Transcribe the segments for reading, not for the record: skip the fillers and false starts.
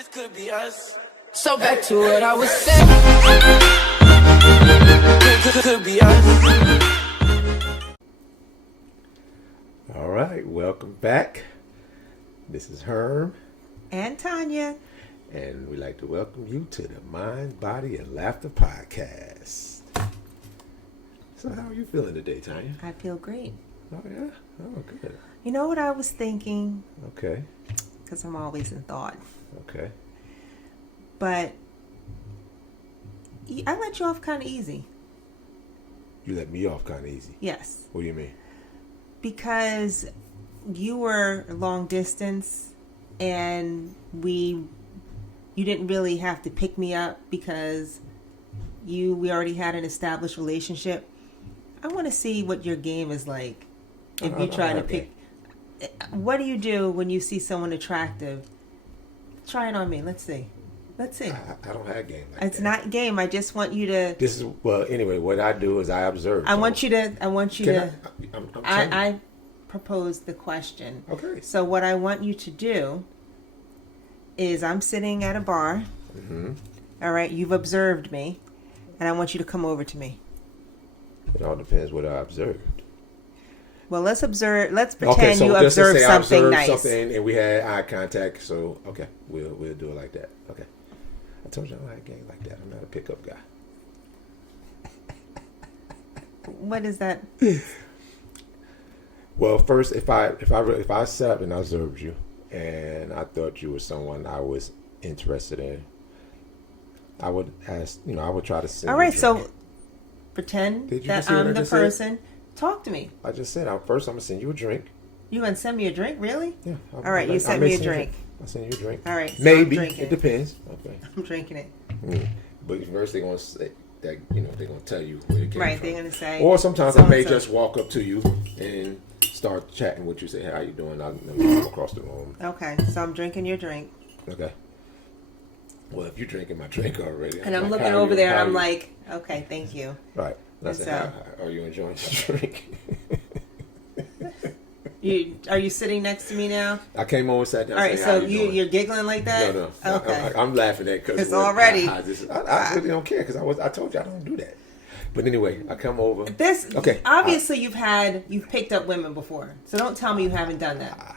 This could be us. So back to what I was saying. Could be us. All right, welcome back. This is Herm. And Tonya. And we'd like to welcome you to the Mind, Body, and Laughter Podcast. So how are you feeling today, Tonya? I feel great. Oh, yeah? Oh, good. You know what I was thinking? Okay. Because I'm always in thought. Okay. But I let you off kind of easy. You let me off kind of easy. Yes. What do you mean? Because you were long distance and you didn't really have to pick me up because we already had an established relationship. I want to see what your game is like if you try to pick. What do you do when you see someone attractive? Try it on me. Let's see. I don't have a game like It's that. not game. I just want you to. Anyway, what I do is I observe. I want you to. I'm I proposed the question. Okay. So what I want you to do is I'm sitting at a bar. Mm-hmm. All right. You've observed me, and I want you to come over to me. It all depends what I observed. Well, let's observe. Let's Okay, pretend so you just to observed say something I observed nice. something and we had eye contact. So okay, we'll do it like that. Okay. I told you I don't have a game like that. I'm not a pickup guy. What is that? Well, first, if I sat and observed you, and I thought you were someone I was interested in, I would ask. I would try to send. All right. So pretend Did you that just hear what I I'm the just said? person. Talk to me. I just said, first I'm gonna send you a drink. You gonna send me a drink? Really? Yeah. All right. You sent me a drink. I'll send you a drink. All right. So Maybe I'm drinking it depends. Okay. I'm drinking it. But first they're gonna say that they're gonna tell you where it came Right. from. They're gonna say. Or sometimes I may so-and-so. just walk up to you and start chatting with you. Say, "How you doing?" I'll come across the room. Okay. So I'm drinking your drink. Okay. Well, if you're drinking my drink already, And I'm like, looking how over you- there and how I'm you- like, okay, thank you. right. And I And said, so- how are you enjoying the drink? Are you sitting next to me now? I came over and sat down. All and right, said, so how you doing? you're giggling like that? No. Okay. I'm laughing at because It's already- I really don't care because I told you I don't do that. But anyway, I come over. Okay. Obviously, you've picked up women before, so don't tell me you haven't done that.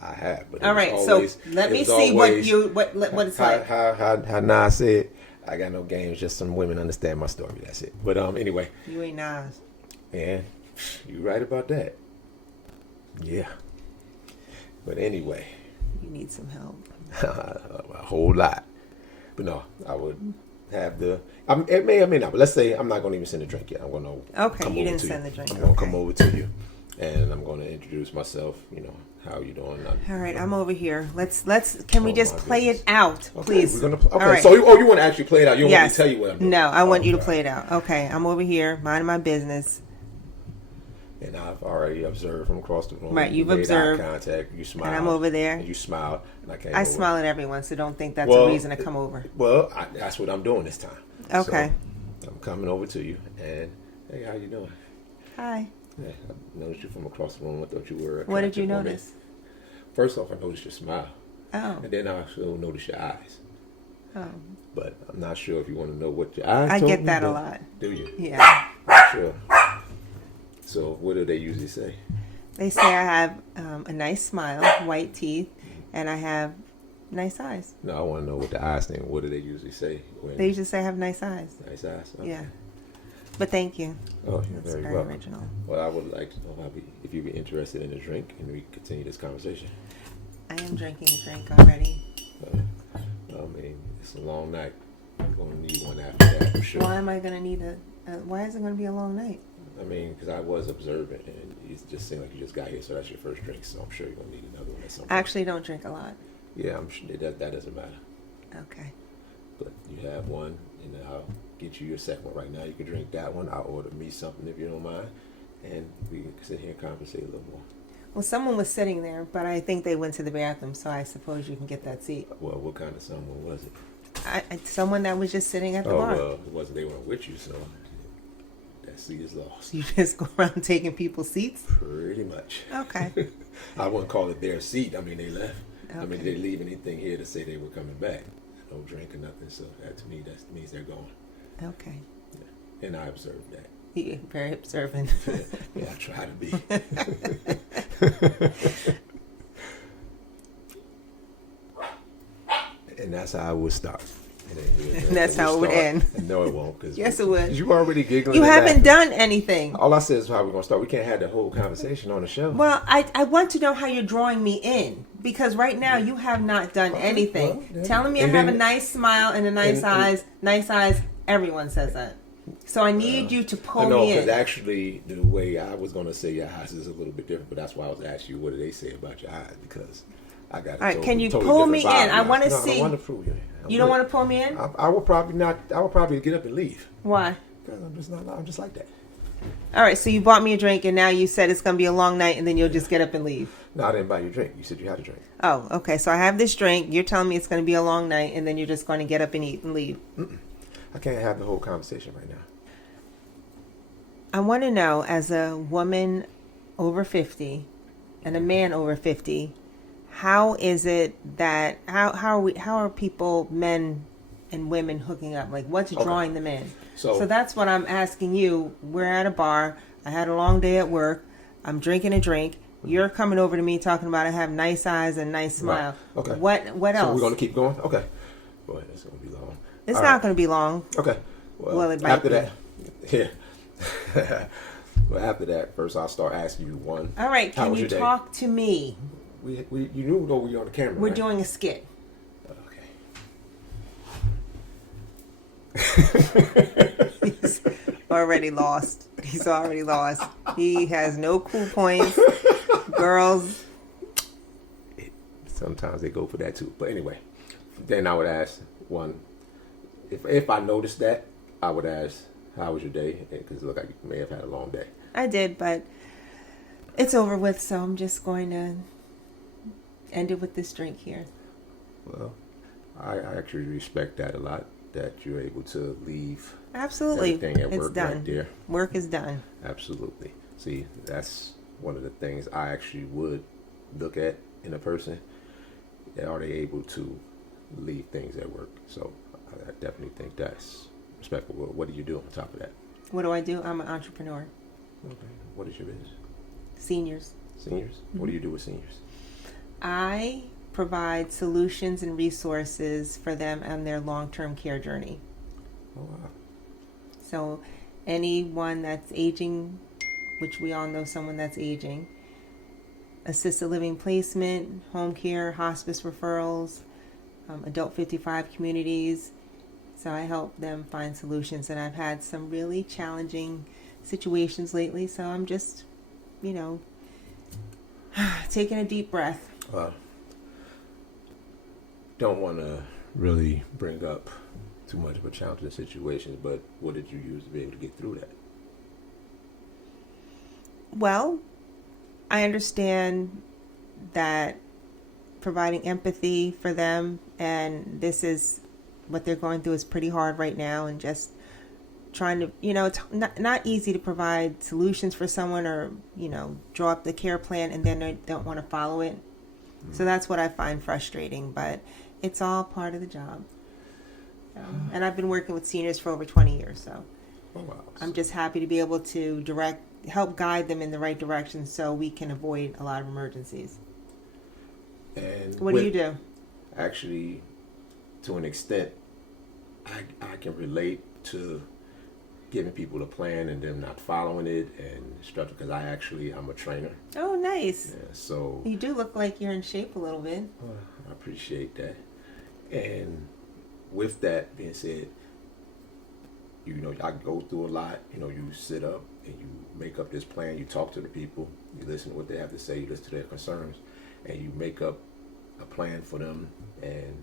I have. But All right, so let me see what it's like. How Nas said, I got no games, just some women understand my story. That's it. But anyway, You ain't Nas. and you right about that. Yeah. But anyway, You need some help. a whole lot. But no, I would have it may or may not. But let's say I'm not going to even send a drink yet. I'm going to Okay, come you over didn't to send the drink. I'm going to come Okay. over to you, and I'm going to introduce myself. How you doing? All right, I'm over here. Can we just my play goodness. it out, Okay, please? we're gonna. Okay, All right. so you want to actually play it out? You don't want me Yes. to tell you what I'm doing? No, I want you to Okay. play it out. Okay, I'm over here, minding my business. And I've already observed from across the room. Right, you've made eye observed. contact. You smiled. And I'm over there. And you smiled. And I came I over. smile at everyone, so don't think that's Well, a reason to come over. Well, that's what I'm doing this time. Okay. So, I'm coming over to you, and hey, how you doing? Hi. Yeah, I noticed you from across the room. I thought you were. What did you attractive woman. notice? First off, I noticed your smile, Oh. and then I also noticed your eyes. Oh. But I'm not sure if you want to know what your eyes. I told get me, that a but- lot. Do you? Yeah. Sure. So, what do they usually say? They say I have a nice smile, white teeth, and I have nice eyes. No, I want to know what the eyes think. What do they usually say? When They usually say I have nice eyes. nice eyes. Okay. Yeah. But thank you. Oh, you're That's very very welcome. original. Well, I would like to know if you'd be interested in a drink, and we continue this conversation. I am drinking a drink already. I mean, it's a long night. I'm going to need one after that for sure. Why am I going to need why is it going to be a long night? I mean, because I was observant, and it just seemed like you just got here, so that's your first drink, so I'm sure you're going to need another one at some point. I actually don't drink a lot. Yeah, I'm sure that doesn't matter. Okay. But you have one, and then I'll get you your second one right now. You can drink that one. I'll order me something if you don't mind, and we can sit here and conversate a little more. Well, someone was sitting there, but I think they went to the bathroom, so I suppose you can get that seat. Well, what kind of someone was it? Someone that was just sitting at the Oh, bar. well, it wasn't. They weren't with you, so that seat is lost. You just go around taking people's seats? Pretty much. Okay. I wouldn't call it their seat. I mean, they left. I mean, they leave anything here to say they were coming back. No drink or nothing. So that to me, that means they're going. Okay. Yeah. And I observed that. You're very observant. Yeah, I try to be. And that's how I would start. And that's how it would end. No, it won't. Cause yes, it would. You already giggling. You haven't laughing. done anything. All I said is how we're going to start. We can't have the whole conversation on the show. Well, I want to know how you're drawing me in. Because right now you have not done anything. Well, Telling me I have a nice smile and a nice eyes. Nice eyes. Everyone says that. So I need you to pull me in. No, because actually the way I was going to say your eyes is a little bit different. But that's why I was asking you, what do they say about your eyes? Because I got. All right, can you pull me in? I want to see. I want to prove you. You don't want to pull me in? I will probably not. I will probably get up and leave. Why? Because I'm just not. I'm just like that. All right, so you bought me a drink, and now you said it's going to be a long night, and then you'll just get up and leave. No, I didn't buy you a drink. You said you had a drink. Oh, okay. So I have this drink. You're telling me it's going to be a long night, and then you're just going to get up and eat and leave. I can't have the whole conversation right now. I want to know, as a woman over 50 and a man over 50, how is it that how are people, men and women, hooking up? Like, what's drawing them in? So that's what I'm asking you. We're at a bar. I had a long day at work. I'm drinking a drink. You're coming over to me talking about I have nice eyes and nice smile. Right. Okay. What else? So we're going to keep going? Okay. Boy, that's going to be long. It's not going to be long. Okay. Well, it might after be. that, yeah. Well, after that, first I'll start asking you one. All right. Can you talk to me? You knew we were on the camera. We're right? doing a skit. Okay. He's already lost. He's already lost. He has no cool points. Girls. Sometimes they go for that too. But anyway, then I would ask one. If I noticed that, I would ask, how was your day? Because it looked like you may have had a long day. I did, but it's over with, so I'm just going to end it with this drink here. Well, I actually respect that a lot, that you're able to leave Absolutely. everything at It's work done. right there. Work is done. Absolutely. See, that's one of the things I actually would look at in a person. Are they able to leave things at work? So I definitely think that's respectful. What do you do on top of that? What do I do? I'm an entrepreneur. Okay. What is your business? Seniors. Seniors? Mm-hmm. What do you do with seniors? I provide solutions and resources for them on their long-term care journey. Oh, wow. So anyone that's aging, which we all know someone that's aging, assisted living placement, home care, hospice referrals, adult 55 communities. So I help them find solutions, and I've had some really challenging situations lately. So I'm just, taking a deep breath. Don't want to really bring up too much of a challenging situation, but what did you use to be able to get through that? Well, I understand that providing empathy for them, and this is what they're going through, is pretty hard right now, and just trying to, it's not easy to provide solutions for someone, or, draw up the care plan and then they don't want to follow it. Mm-hmm. So that's what I find frustrating, but it's all part of the job. And I've been working with seniors for over 20 years, so I'm just happy to be able to help guide them in the right direction so we can avoid a lot of emergencies. And what do you do? Actually, to an extent, I can relate to giving people a plan and them not following it and structure, because I'm a trainer. Oh, nice. Yeah, so you do look like you're in shape a little bit. I appreciate that. And with that being said, I go through a lot. You sit up and you make up this plan. You talk to the people. You listen to what they have to say. You listen to their concerns, and you make up a plan for them. And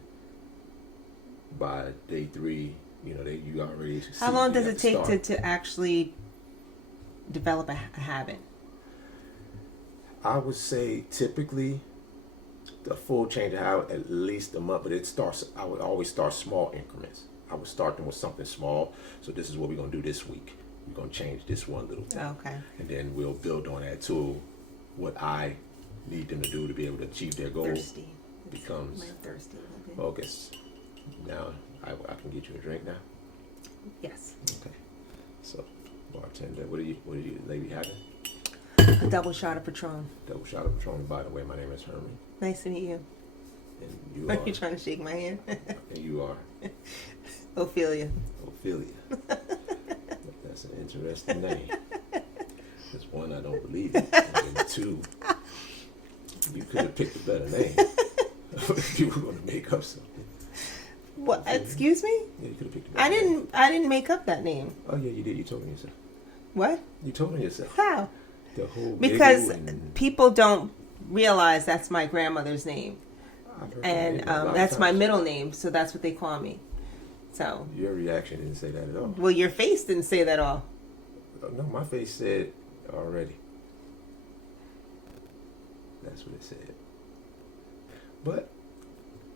by day 3, you already. How long does it take to actually develop a habit? I would say typically the full change of habit at least a month, but I would always start small increments. I would start them with something small. So this is what we're going to do this week. We're going to change this one little thing. Okay. And then we'll build on that to what I need them to do to be able to achieve their goals. Thirsty. becomes. I'm thirsty a little bit. Focus. Now I can get you a drink now. Yes. Okay. So, bartender, what are you lady having? A double shot of Patron. Double shot of Patron. By the way, my name is Herman. Nice to meet you. And you Are are. you trying to shake my hand? And you are. Ophelia. Ophelia. That's an interesting name. That's one, I don't believe it. And then two, you could have picked a better name if you were going to make up something. What? Excuse me? Yeah, you could have picked a better name. I didn't make up that name. Oh yeah, you did. You told me yourself. What? You told me yourself. How? The whole Because giggle and people don't realize that's my grandmother's name, I've heard and that name a lot of that's my times. middle name, so that's what they call me. So, Your reaction didn't say that at all. well, your face didn't say that all. No, my face said already. That's what it said. But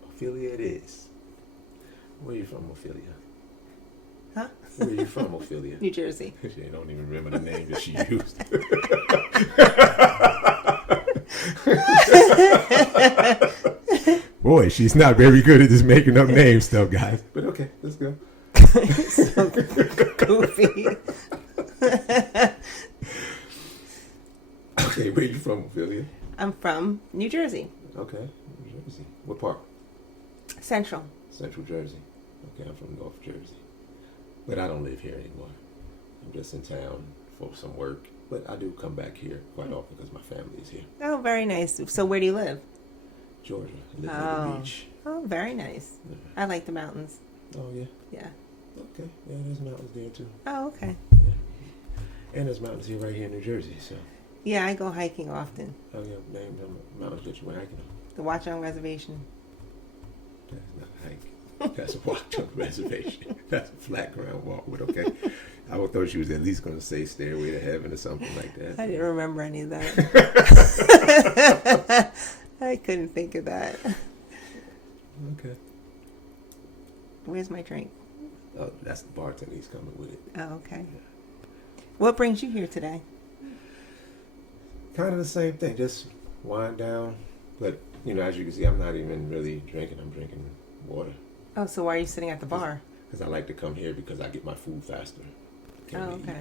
Ophelia it is. Where you from, Ophelia? Huh? Where you from, Ophelia? New Jersey. She don't even remember the name that she used. Boy, she's not very good at just making up names stuff, guys. But okay, let's go. So goofy. Okay, where you from, Ophelia? I'm from New Jersey, Okay, New Jersey. What part? Central. Central Jersey. Okay, I'm from North Jersey. But I don't live here anymore. I'm just in town for some work. But I do come back here quite often because my family is here. Oh, very nice. So where do you live? Georgia. I live near the beach. Oh, very nice. Yeah. I like the mountains. Oh, yeah? Yeah. Okay. Yeah, there's mountains there, too. Oh, okay. Yeah. And there's mountains here right here in New Jersey, so. Yeah, I go hiking often. Oh, yeah. Name them mountains that you went hiking on. The Watch on Reservation. That's not a hike. That's a walk to a reservation. That's a flat ground walk with, okay? I thought she was at least going to say Stairway to Heaven or something like that. I didn't remember any of that. I couldn't think of that. Okay. Where's my drink? Oh, that's the bartender. He's coming with it. Oh, okay. What brings you here today? Kind of the same thing. Just wind down. But, you know, as you can see, I'm not even really drinking. I'm drinking water. Oh, so why are you sitting at the bar? Because I like to come here because I get my food faster. Oh, okay.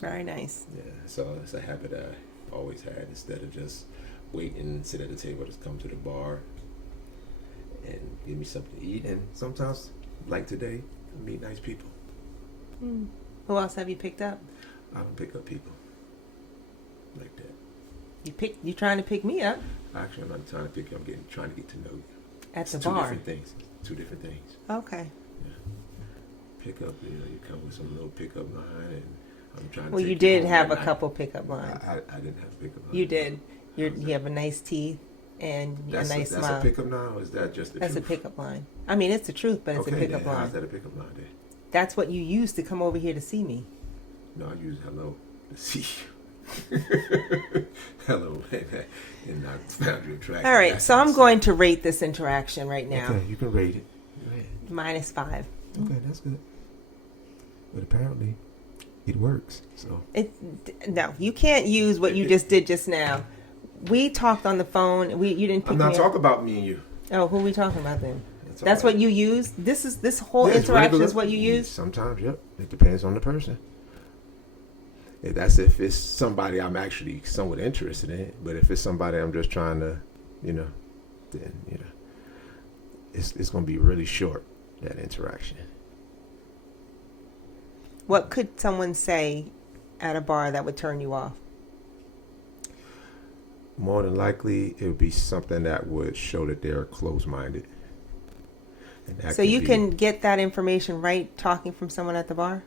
Very nice. Yeah, so it's a habit I always had. Instead of just waiting and sit at the table, just come to the bar and give me something to eat. And sometimes, like today, I meet nice people. Hmm. Who else have you picked up? I don't pick up people like that. You trying to pick me up Actually, I'm not trying to pick you. I'm trying to get to know you. at It's the two bar? different things. Two different things. Okay. Pick up, you come with some little pickup line, and I'm trying to. Well, take you did home have a that night. couple pickup lines. I didn't have a pickup line. You did. How's You that? have a nice teeth and That's a nice that's smile. a pickup line, or is that just the That's truth? a pickup line. I mean, it's the truth, but it's Okay, a pickup then, how's line. that a pickup line then? That's what you used to come over here to see me. No, I use hello to see you. Hello, and I found you attractive. All right, That's so I'm awesome. going to rate this interaction right now. Okay, you can rate it. Go ahead. -5. Okay, that's good. But apparently, it works. So No, you can't use what you just did just now. We talked on the phone. You didn't pick I'm me not up. talking about me and you. Oh, who are we talking about then? It's all That's right. what you use? This whole Yeah, it's interaction regular. is what you use? Sometimes, yep. It depends on the person. That's if it's somebody I'm actually somewhat interested in. But if it's somebody I'm just trying to, then it's going to be really short, that interaction. What could someone say at a bar that would turn you off? More than likely, it would be something that would show that they're closed-minded. And that So could you be- can get that information right talking from someone at the bar?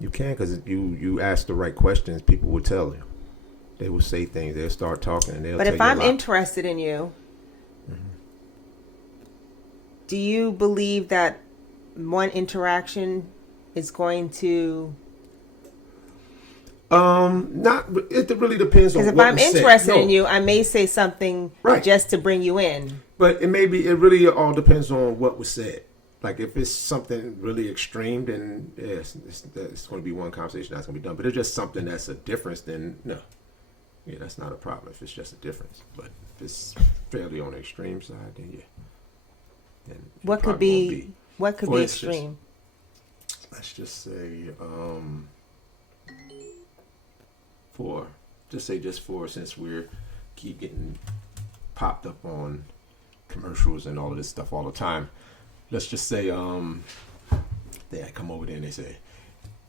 You can, because you ask the right questions, people will tell you. They will say things. They'll start talking, and they'll But tell if you a I'm lot. interested in you, do you believe that one interaction is going to... Not. It really depends on Because if what I'm was said. interested No, in you, I may say something Right. just to bring you in. But it really all depends on what was said. Like if it's something really extreme, then yeah, it's going to be one conversation that's going to be done. But if it's just something that's a difference, then no. yeah, that's not a problem if it's just a difference. But if it's fairly on the extreme side, then yeah. Then what could be extreme? Let's just say since we're keep getting popped up on commercials and all of this stuff all the time, let's just say they come over there and they say,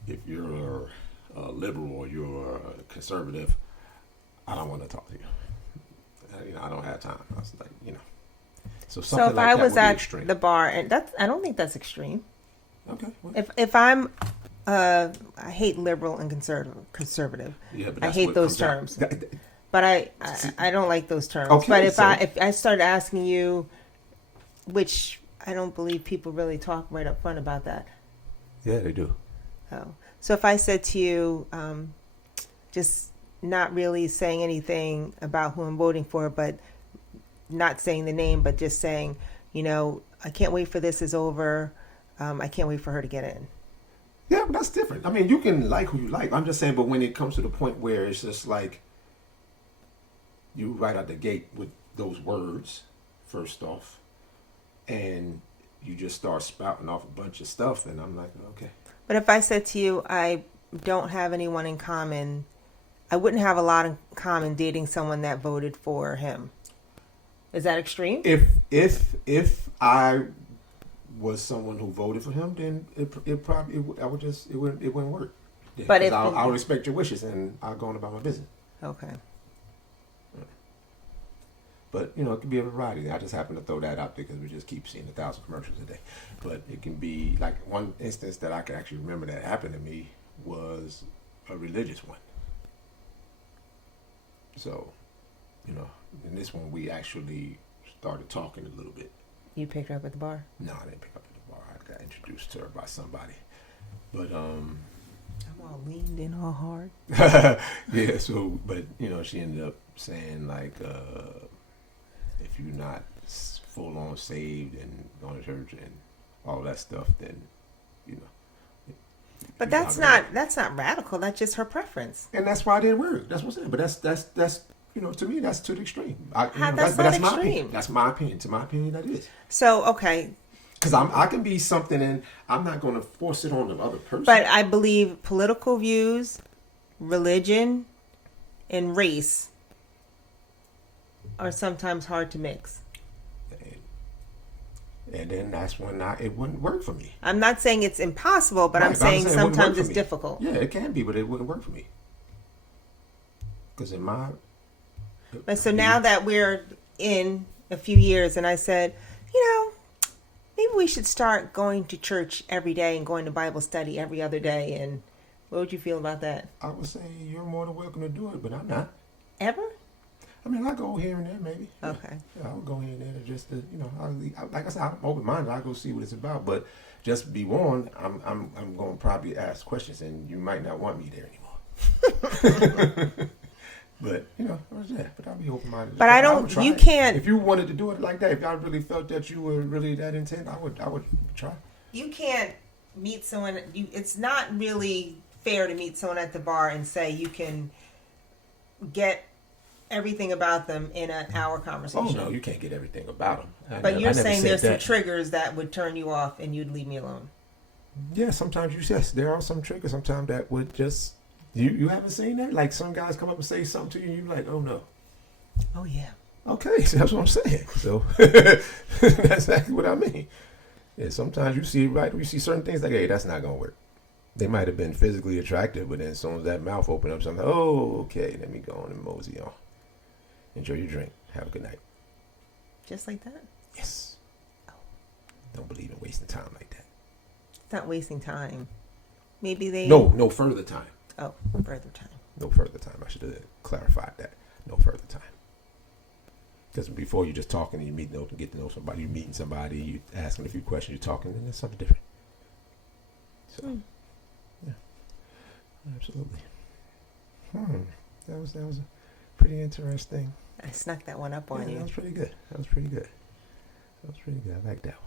if you're a liberal or you're a conservative, I don't want to talk to you. I don't have time. I was like, So something if like I that was would be at extreme. the bar, and I don't think that's extreme. Okay. Well, If I'm, I hate liberal and conservative. yeah, but I that's hate what those comes out. terms. But I don't like those terms. Okay, but if so- I started asking you, which I don't believe people really talk right up front about that. Yeah, they do. Oh, so if I said to you, just not really saying anything about who I'm voting for, but not saying the name, but just saying, I can't wait for this is over. I can't wait for her to get in. Yeah, but that's different. I mean, you can like who you like. I'm just saying, but when it comes to the point where it's just like you right out the gate with those words, first off, and you just start spouting off a bunch of stuff, and I'm like, okay. But if I said to you, I don't have anyone in common, I wouldn't have a lot in common dating someone that voted for him. Is that extreme? If I was someone who voted for him, then it wouldn't work. Yeah, But if I'll respect your wishes and I'll go on about my business. Okay. But it could be a variety. I just happen to throw that out there because we just keep seeing 1,000 commercials a day. But it can be like one instance that I can actually remember that happened to me was a religious one. So, in this one we actually started talking a little bit. You picked her up at the bar? No, I didn't pick up at the bar. I got introduced to her by somebody. But I'm all leaned in all hard. yeah. So, but she ended up saying like, if you're not full on saved and going to church and all that stuff, then But that's not radical. That's just her preference. And that's why it didn't work. That's what I'm saying. But that's to me that's to the extreme. That's not my extreme. opinion. That's my opinion. To my opinion, that is. So okay. Because I can be something and I'm not going to force it on the other person. But I believe political views, religion, and race are sometimes hard to mix. And then that's when it wouldn't work for me. I'm not saying it's impossible, but Right, I'm saying it wouldn't sometimes work it's for me. difficult. Yeah, it can be, but it wouldn't work for me. Because in my... But so now that we're in a few years and I said, maybe we should start going to church every day and going to Bible study every other day. And what would you feel about that? I would say you're more than welcome to do it, but I'm not. Ever? I mean, I go here and there, maybe. Okay. Yeah, I'll go here and there just to, like I said, I'm open-minded. I'll go see what it's about. But just be warned, I'm going to probably ask questions, and you might not want me there anymore. But, but I'll be open-minded. But I don't, you it. can't. If you wanted to do it like that, if I really felt that you were really that intent, I would try. You can't meet someone. It's not really fair to meet someone at the bar and say you can get everything about them in an hour conversation. Oh, no, you can't get everything about them. But you're saying there's some that. triggers that would turn you off and you'd leave me alone. Yeah, sometimes yes, there are some triggers sometimes that would just... You haven't seen that? Like some guys come up and say something to you and you're like, oh, no. Oh, yeah. Okay, so that's what I'm saying. So that's exactly what I mean. Yeah, sometimes you see certain things like, hey, that's not going to work. They might have been physically attractive, but then as soon as that mouth opened up, something, oh, okay, let me go on and mosey on. Enjoy your drink. Have a good night. Just like that? Yes. Oh. Don't believe in wasting time like that. It's not wasting time. Maybe they... No further time. Oh, further time. No further time. I should have clarified that. No further time. Because before you're just talking and you get to know somebody, you're meeting somebody, you asking a few questions, you're talking, and it's something different. So, yeah, absolutely. That was a pretty interesting. I snuck that one up on you. That was pretty good. I like that one.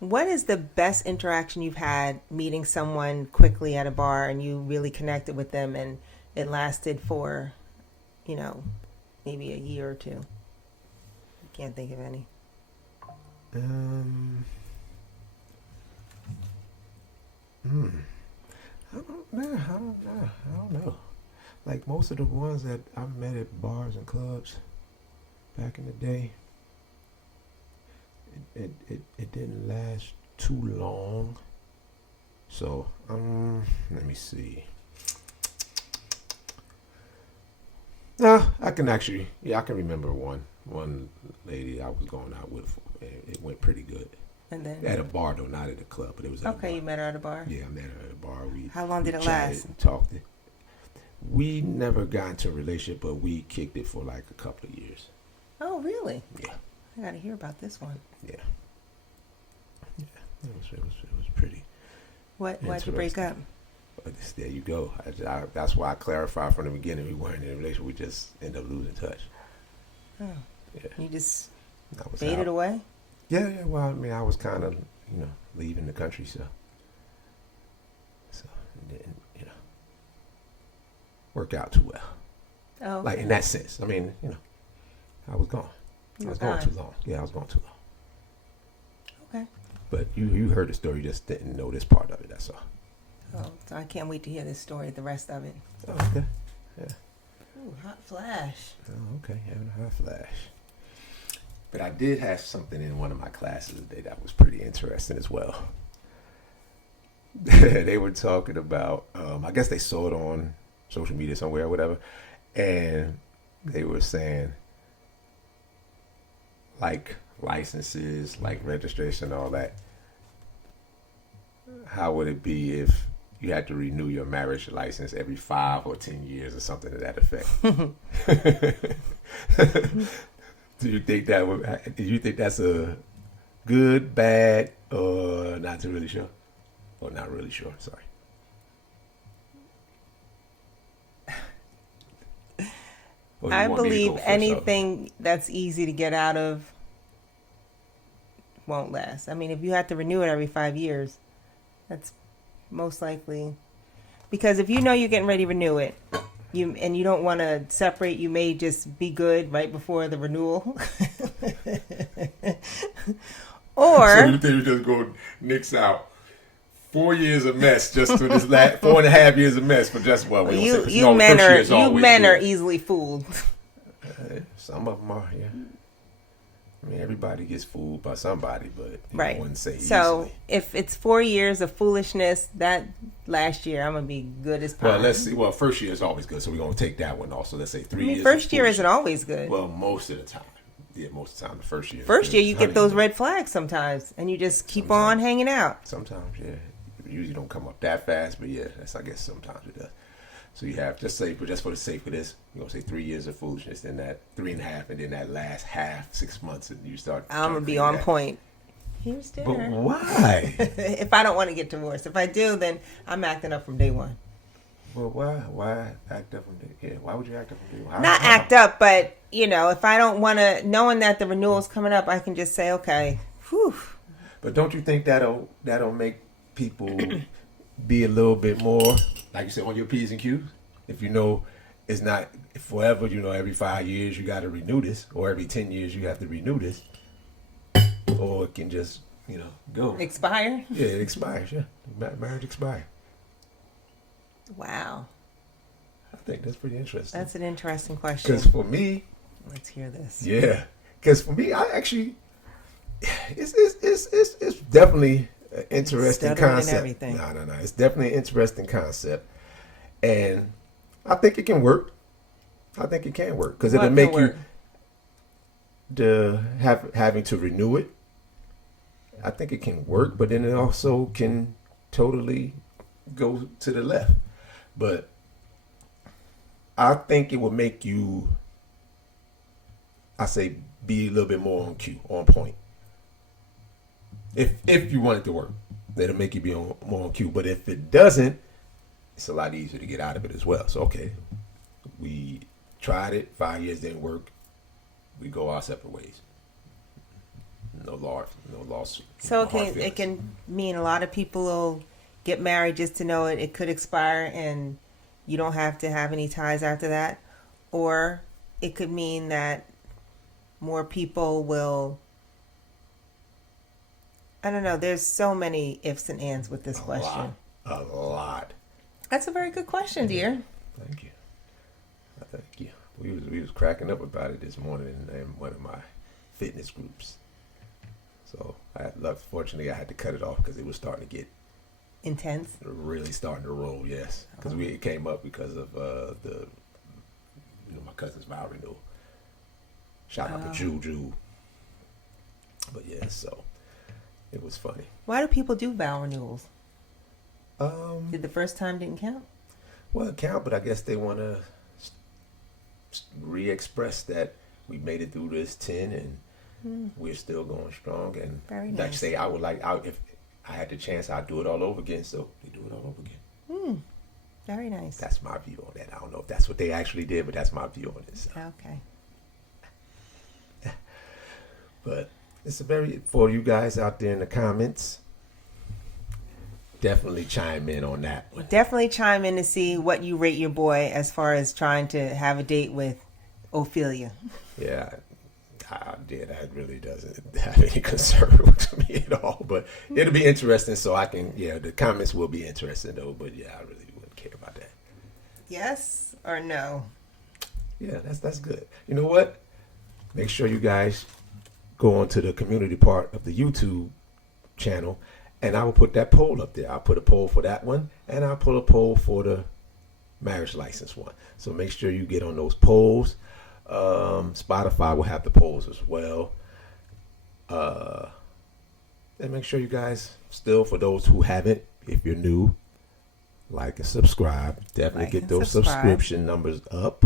What is the best interaction you've had meeting someone quickly at a bar and you really connected with them and it lasted for, maybe a year or two. Can't think of any. I don't know. Like most of the ones that I met at bars and clubs back in the day, it didn't last too long. So let me see. No, I can remember one lady I was going out with. It went pretty good. And then at a bar though, not at a club, but it was at a bar. You met her at a bar? Yeah, I met her at a bar. How long did it chatted last? And talked. We never got into a relationship, but we kicked it for like a couple of years. Oh, really? Yeah. I got to hear about this one. Yeah. Yeah, it was pretty. Why'd you break up? There you go. That's why I clarified from the beginning we weren't in a relationship. We just ended up losing touch. Oh. Yeah. You just faded away? Yeah. Well, I mean, I was kind of, leaving the country, so it didn't, work out too well. Oh. Okay. Like in that sense. I mean, I was gone. I was going too long. Yeah, I was going too long. Okay. But you heard the story, you just didn't know this part of it. That's all. Oh, so I can't wait to hear this story, the rest of it. Oh, okay. Yeah. Ooh, hot flash. Oh, okay. Having a hot flash. But I did have something in one of my classes today that was pretty interesting as well. They were talking about, I guess they saw it on social media somewhere or whatever, and they were saying, like licenses, like registration, all that. How would it be if you had to renew your marriage license every 5 or 10 years or something to that effect? Do you think that's a good, bad, or not really sure? Or not really sure, sorry. I believe anything that's easy to get out of won't last. I mean, if you have to renew it every 5 years, that's most likely. Because if you know you're getting ready to renew it, and you don't want to separate, you may just be good right before the renewal. Or so you think you just go nix out 4 years of mess just to this last 4.5 years of mess for just what we you men are easily fooled. Some of them are, yeah. I mean, everybody gets fooled by somebody, but right. I wouldn't say so easily. If it's 4 years of foolishness, that last year I'm gonna be good as pie. Well, let's see. Well, first year is always good, so we're gonna take that one also. Let's say 3 years. First year isn't always good. Well, most of the time. Yeah, most of the time, the first year. First year, you get those red flags sometimes, and you just keep on hanging out. Sometimes, yeah. It usually don't come up that fast, but yeah, I guess sometimes it does. So you have, just for the sake of this, you're going to say 3 years of foolishness, then that 3.5, and then that last half, 6 months, and you start. I'm going to be on point. Here's dinner. But why? If I don't want to get divorced. If I do, then I'm acting up from day one. Well, why? Why act up from day one? Yeah, why would you act up from day one? Not act up, but, if I don't want to, knowing that the renewal's coming up, I can just say, okay, whew. But don't you think that'll make people be a little bit more, like you said, on your P's and Q's? If you know it's not forever, every 5 years you got to renew this, or every 10 years you have to renew this, or it can just, go. Expire? Yeah, it expires, yeah. Marriage expires. Wow. I think that's pretty interesting. That's an interesting question. Because for me... Let's hear this. Yeah. Because for me, I actually... It's definitely an interesting concept. No. It's definitely an interesting concept. And I think it can work. Because it'll make you having to renew it. I think it can work, but then it also can totally go to the left. But I think it would make you, be a little bit more on point. If you want it to work, it'll make you be more on cue. But if it doesn't, it's a lot easier to get out of it as well. So, okay, we tried it, 5 years didn't work, we go our separate ways. No loss. So it can mean a lot of people will get married just to know it could expire and you don't have to have any ties after that. Or it could mean that more people will. I don't know. There's so many ifs and ands with this question. A lot. That's a very good question, dear. Thank you. Thank you. We was cracking up about it this morning in one of my fitness groups. So fortunately, I had to cut it off because it was starting to get intense. Really starting to roll. Yes, because it came up because of my cousin's vow renewal. Shout out to Juju. But yeah, so it was funny. Why do people do vow renewals? Did the first time didn't count? Well, it count, but I guess they want to re-express that we made it through this 10 and we're still going strong. And very nice. Like I say, if I had the chance, I'd do it all over again. So they do it all over again. Very nice. That's my view on that. I don't know if that's what they actually did, but that's my view on it. So. Okay. But it's for you guys out there in the comments, definitely chime in on that one. Definitely chime in to see what you rate your boy as far as trying to have a date with Ophelia. Yeah, that really doesn't have any concern to me at all. But it'll be interesting, so I can. Yeah, the comments will be interesting though. But yeah, I really wouldn't care about that. Yes or no? Yeah, that's good. You know what? Make sure you guys go on to the community part of the YouTube channel, and I will put that poll up there. I'll put a poll for that one, and I'll put a poll for the marriage license one. So make sure you get on those polls. Spotify will have the polls as well. And make sure you guys, still for those who haven't, if you're new, like and subscribe. Definitely get those subscription numbers up.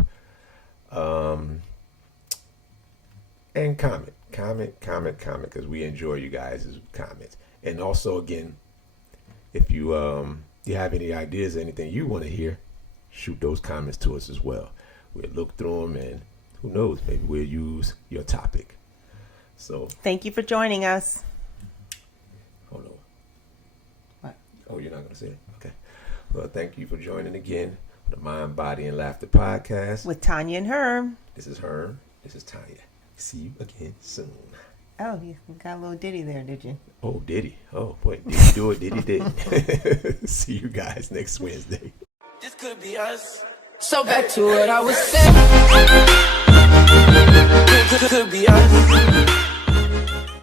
And comment, because we enjoy you guys' comments. And also, again, if you have any ideas, anything you want to hear, shoot those comments to us as well. We'll look through them, and who knows, maybe we'll use your topic. So thank you for joining us. Hold on. What? Oh, you're not going to say it? Okay. Well, thank you for joining again on the Mind, Body, and Laughter podcast. With Tonya and Herm. This is Herm. This is Tonya. See you again soon. Oh, you got a little ditty there, did you? Oh, did he? Oh, boy. Did he do it? Did he did? See you guys next Wednesday. This could be us. So back to what I was saying. Could be us.